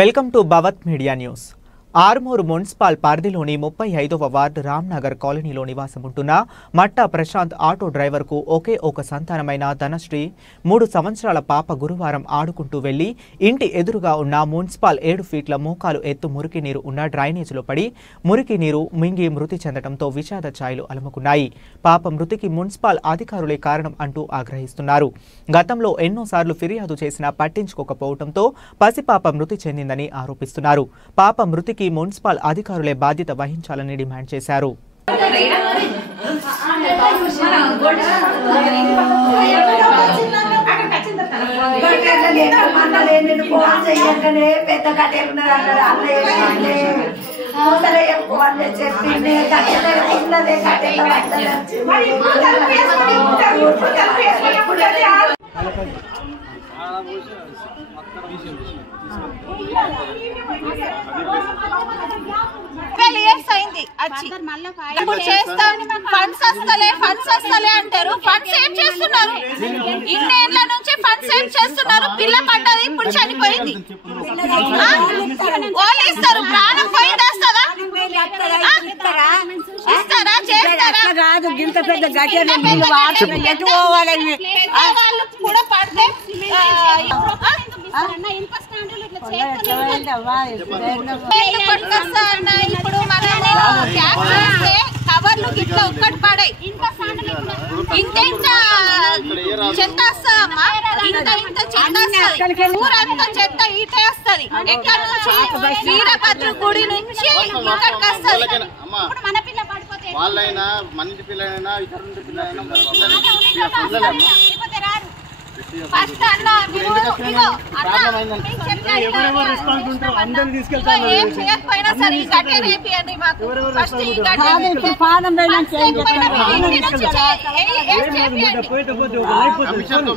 Welcome to Bhavat media news. Armoor municipal పరిధిలోని 35వ ward Ramnagar కాలనీలో నివాసం ఉంటున్న మట్టా ప్రశాంత్ ఆటో డ్రైవర్కు ఒకే ఒక సంతానమైన ధనశ్రీ 3 సంవత్సరాల పాప గురువారం ఆడుకుంటూ వెళ్లి ఇంటి ఎదురుగా ఉన్న మున్సిపల్ 7 ఫీట్ల మోకాలు ఎత్తు మురికి నీరు ఉన్న డ్రైనేజీలో పడి మురికి నీరు మింగి మృతి చెందడంతో విషాద ఛాయలు అలుముకున్నాయి. పాప మృతికి మున్సిపల్ అధికారులే కారణం అంటూ ఆగ్రహిస్తున్నారు. గతంలో ఎన్నోసార్లు ఫిర్యాదు చేసినా పట్టించుకోకపోవడంతో పసిపాప మృతి చెందిందని ఆరోపిస్తున్నారు. పాప మృతికి మున్సిపల్ అధికారులే బాధ్యత వహించాలని డిమాండ్ చేశారు. అంటారు. ఫండ్స్ ఏం చేస్తున్నారు? ఇన్నేళ్ల నుంచి ఫండ్స్ ఏం చేస్తున్నారు? పిల్ల పడ్డది, ఇప్పుడు చనిపోయింది. వాళ్ళు ఇస్తారు, ప్రాణం పోయిందేస్తారా? ఇస్తారా? చేస్తారా? రాదు. ఇంత పెద్ద గట్టి వాళ్ళు కూడా పడితే ఇప్పుడు మనం కవర్లు గిట్లా ఒక్కటి పడాయి. ఇంత ఇంత చెత్త వస్తుందమ్మా, ఇంత ఇంత చెత్త వస్తుంది. ఊరంతా చెత్త ఈటే వస్తుంది. ఎక్కడ నుంచి? వీరభద్ర గుడి నుంచి ఇక్కడికి వస్తుంది. మన పిల్ల పడిపోతే వాళ్ళైనా మంచి పిల్లలైనా ఇతర పిల్లలైనా ఫస్ట్ అన్న ఏం చేయకపోయినా సరే ఈ గట్టే రేపియండి మాకు. ఫస్ట్ ఈ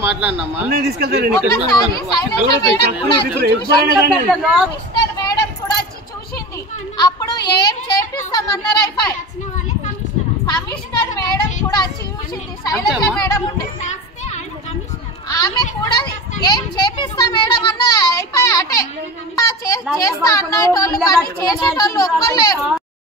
మాట్లాడినమ్మా మేడం కూడా వచ్చి చూసింది. అప్పుడు ఏం చేపిస్తామన్నారు. అయిపోయి కమిషనర్ మేడం కూడా వచ్చి చూసింది. శైలజ మేడం ఉండే ఆమె కూడా ఏం చేపిస్తా మేడం అన్న అయిపోయి అటే చేస్తా అన్నటోళ్ళు కానీ చేసేటోళ్ళు ఒక్కలేరు.